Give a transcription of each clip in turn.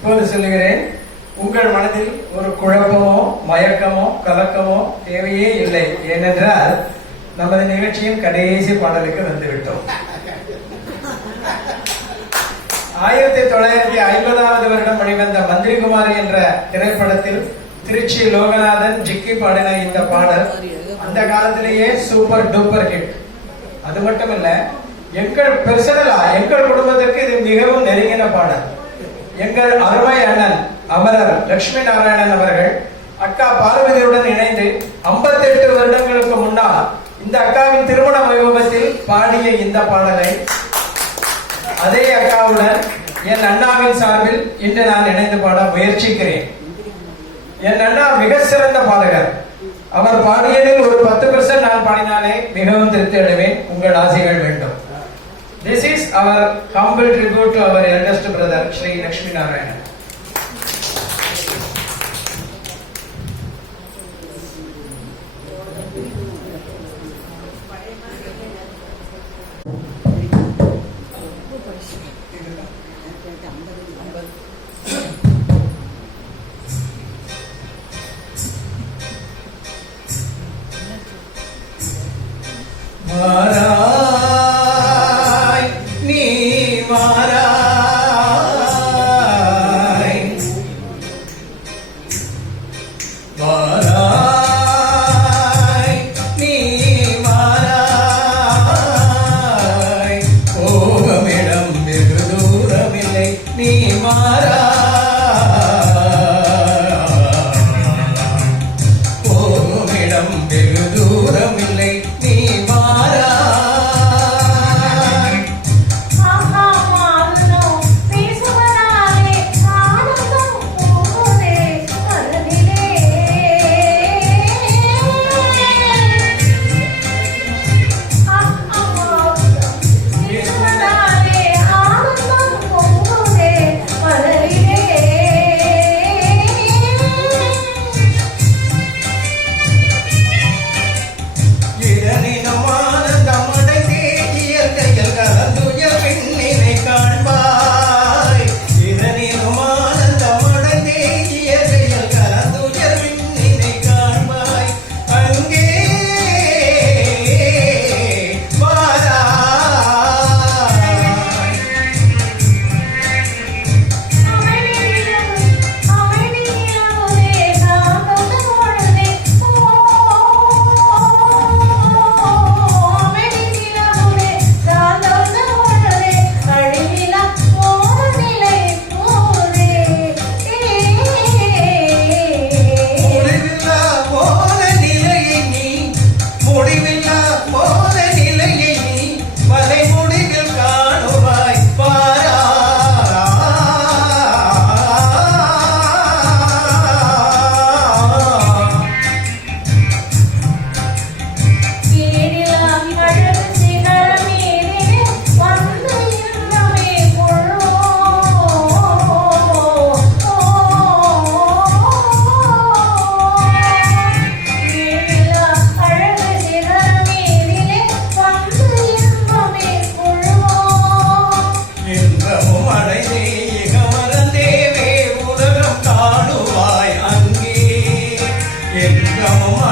இப்போது சொல்லுகிறேன், உங்கள் மனதில் ஒரு குழப்பமோ மயக்கமோ கலக்கமோ தேவையே இல்லை. ஏனென்றால் நமது நிகழ்ச்சியின் கடைசி பாடலுக்கு வந்துவிட்டோம். 1950வது வருடம் வெளிவந்த மந்திரிகுமாரி என்ற திரைப்படத்தில் திருச்சி லோகநாதன் ஜிக்கி பாடின இந்த பாடல் அந்த காலத்திலேயே சூப்பர் டூப்பர் ஹிட். அது மட்டும் இல்ல, எங்கள் பெர்சனலா எங்கள் குடும்பத்திற்கு இது மிகவும் நெருங்கின பாடல். எங்கள் அருமை அண்ணன் அமரர் லட்சுமி நாராயணன் அவர்கள் அக்கா பார்வதியுடன் இணைந்து 58 வருடங்களுக்கு முன்னால் இந்த அக்காவின் திருமண வைபவத்தில் பாடிய இந்த பாடலை அதே அக்காவுடன் என் அண்ணாவின் சார்பில் இன்று நான் இணைந்து பாட முயற்சிக்கிறேன். என் அண்ணா மிக சிறந்த பாடகர். அவர் பாடியதில் ஒரு 10% நான் பாடினாலே மிகவும் திருப்தி அடைவேன். உங்கள் ஆசைகள் வேண்டும். This is our humble tribute to our eldest brother, Shri Lakshmi Narayanan.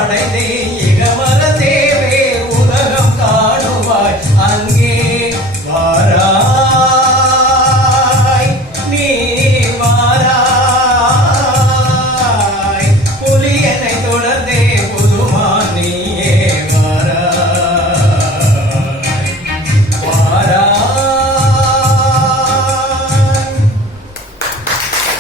அடைந்தே